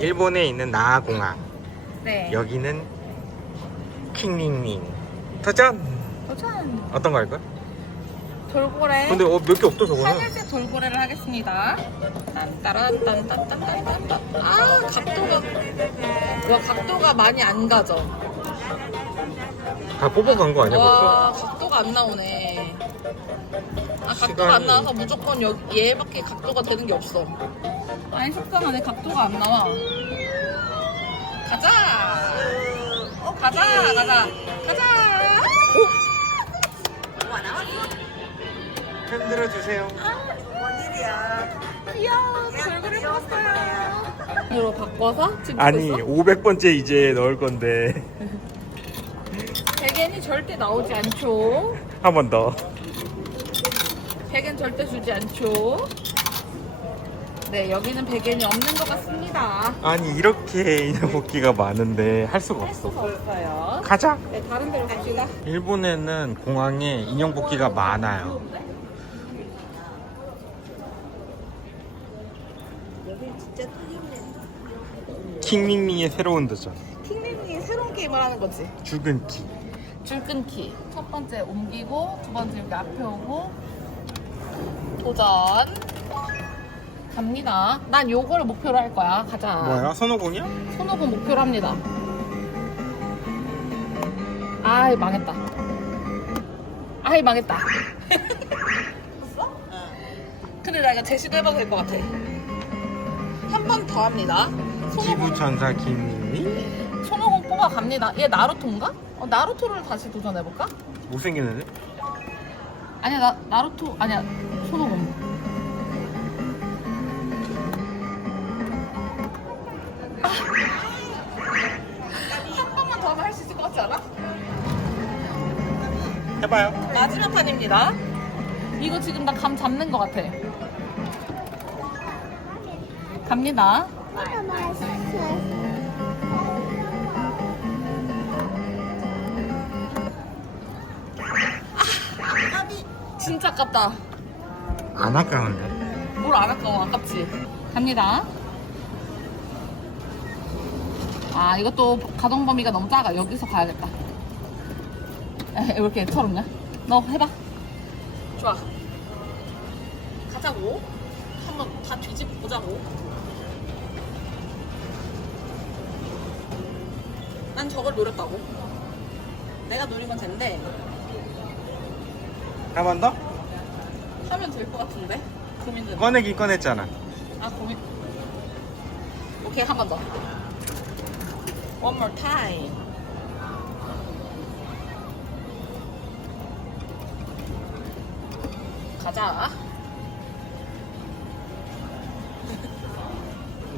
일본에 있는 나하공항 네. 여기는 킹링링 도전 도전. 어떤 거 할까? 돌고래. 근데 어, 몇 개 없다 저거는 하늘색 돌고래를 하겠습니다. 딴따란 딴딴딴딴딴. 아 각도가 와 각도가 많이 안 가져. 다 뽑아간 거 아니야 벌써? 와 각도가 안 나오네. 아 각도가 안 시간이- 나와서 무조건 여기 얘밖에 각도가 되는 게 없어. 아니 속상하네 각도가 안 나와. 가자. 어 가자 가자 가자. 흔들어 주세요 귀여워 돌고래 뽑았어요. 으로 바꿔서 지금 아니 됐어? 500번째 이제 넣을 건데 베겐이 절대 나오지 않죠. 한 번 더. 베겐 절대 주지 않죠. 네, 여기는 베겐이 없는 것 같습니다. 아니 이렇게 인형 뽑기가 많은데 할 수가 할 없어. 수가 없어요. 가자. 네, 다른 데로 갑시다. 일본에는 공항에 인형 뽑기가 많아요. 킹링링의 새로운 도전. 킹링이 새로운 게임을 하는 거지. 죽은 키. 줄 끊기. 첫 번째 옮기고, 두 번째 여기 앞에 오고, 도전. 갑니다. 난 요거를 목표로 할 거야. 가자. 뭐야? 선호공이야? 손오공 목표로 합니다. 아이 망했다. 아이 망했다. 근데 나 이거 재시도 해봐도 될 것 같아. 한 번 더 합니다. 손오공, 지구천사 킹링링? 손오공 뽑아 갑니다. 얘 나루토인가? 어, 나루토를 다시 도전해볼까? 못생기는데? 아니야 나 나루토 아니야 손오공. 해봐요. 마지막 판입니다. 이거 지금 나 감 잡는 것 같아. 갑니다. 진짜 아깝다. 안 아까운데. 뭘 안 아까워 아깝지 갑니다 아 이것도 가동 범위가 너무 작아 여기서 가야겠다 에, 왜 이렇게 철없냐? 너 해봐. 좋아. 가자고. 한번 다 뒤집어 보자고. 난 저걸 노렸다고. 내가 노린 건 쟤인데. 한번 더? 하면 될 것 같은데? 고민되네 꺼내긴 꺼냈잖아. 아 고민. 오케이 한 번 더. One more time 가자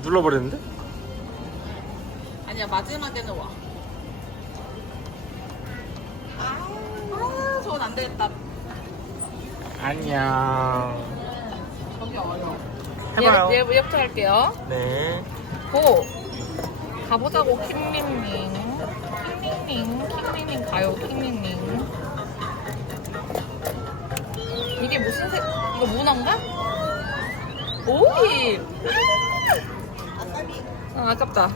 눌러버렸는데? 아니야 마지막에는 와 아, 저건 안 되겠다 안녕. 저기 어려워 해봐요. 얘, 얘, 얘부터 할게요 네. 고 가보자고 킹링링 킹링링 킹링링 가요 킹 이거 문어인가? 오이! 아 아깝다.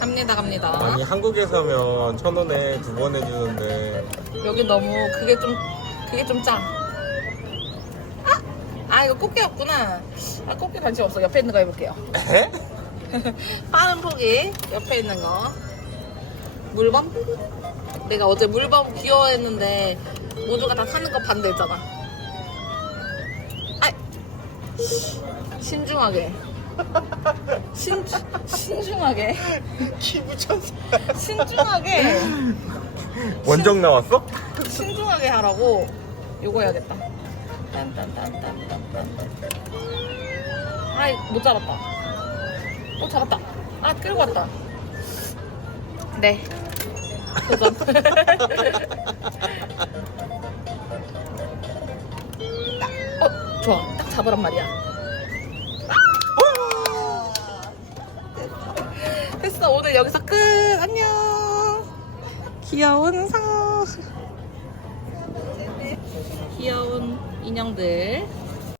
갑니다 갑니다. 아니 한국에서면 천 원에 두 번 해주는데. 여기 너무 그게 좀 그게 좀짜 아! 아 이거 꽃게였구나. 아 꽃게 관심 없어. 옆에 있는 거 해볼게요. 에? 빠른 포기 옆에 있는 거. 물범? 내가 어제 물범 귀여워했는데 모두가 다 사는 거 반대했잖아 아 신중하게. 신, 신중하게. 기부천사. 신중하게. 원정 나왔어? 신중하게 하라고 요거 해야겠다. 딴딴딴딴딴딴 아이 못 잡았다. 어 잡았다. 아 끌고 왔다. 네. 도전. 어 좋아. 딱 잡으란 말이야 됐어 오늘 여기서 끝. 안녕. 귀여운 상 귀여운 인형들